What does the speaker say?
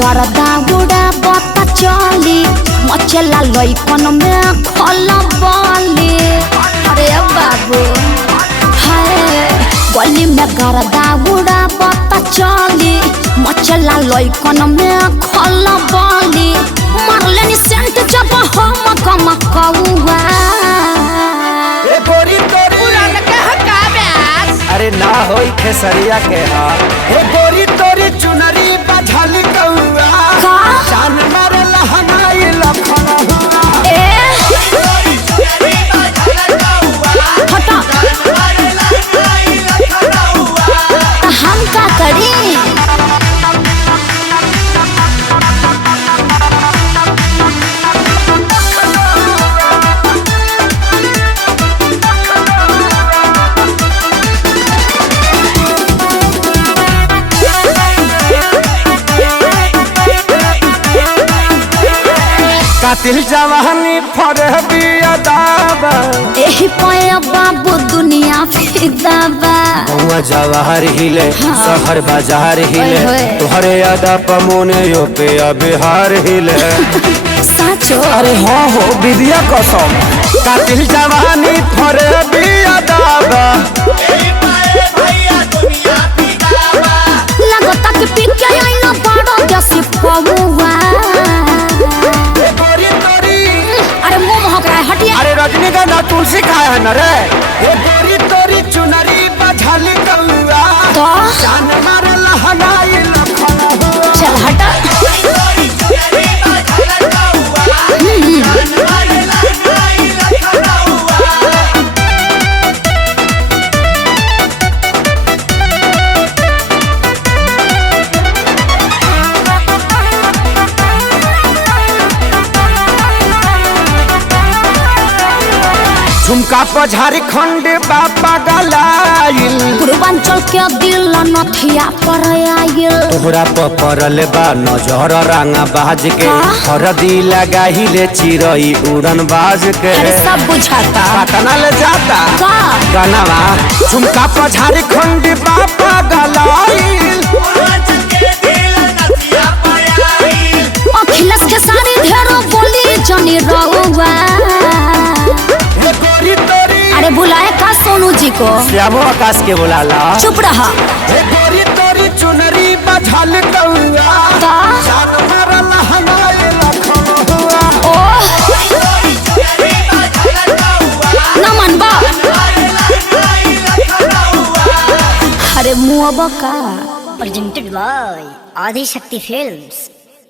गरदा उड़ा बता चली मचला लइकन में खलबली। अरे बाबू हाय गली में गरदा उड़ा बता चली मचला लइकन में खलबली। मारलेनी सेंट जब हम कम कौआ अरे ना होई खेसरिया के हाल हे गोरी तोरी चुनरी बझली कौआ जान मारे लहनाई लखन ए हटा हम का करी। कातिल जवानी फरबी अदाबा एही पे बाबू दुनिया फिदाबा। गौवा जवाहर हिले शहर बाजार हिले तोहरे अदा पमोने यो पे बिहार हिले। साचो अरे हाँ हो विद्या कसम कातिल जवानी फरबी अदाबा लगता कि पिके आइना बड़ो जैसी पहुआ। अरे मुंह महक रहा है हटिए। अरे रजनीगंधा तुलसी खाया है न रे ये गोरी तोरी चुनरी बझली कौआ तो जान मारे लहनाई लखन चल हटा। झुमका पर झारखंड बापा गलाइल पूर्वांचल के दिल नथिया पर आइल। तोहरा पर पड़ल बा नजर रंगा बाज के हरदी लगाहिले चिरई उड़न बाज के। अरे सब बुझाता पटना ले जाता का गनवा झुमका पर झारखंड बापा गलाइल अखिलेश के सारे ढेरों बोली जनी रहुआ। अरे बुलाए का सोनू जी को श्यामो आकाश के बुलाला। चुप रहा। हे गोरी तोरी चुनरी बझल कौआ का जान मारे लहनाई लखन ओ न मनबा। अरे मुँह का presented by Adi Shakti Films।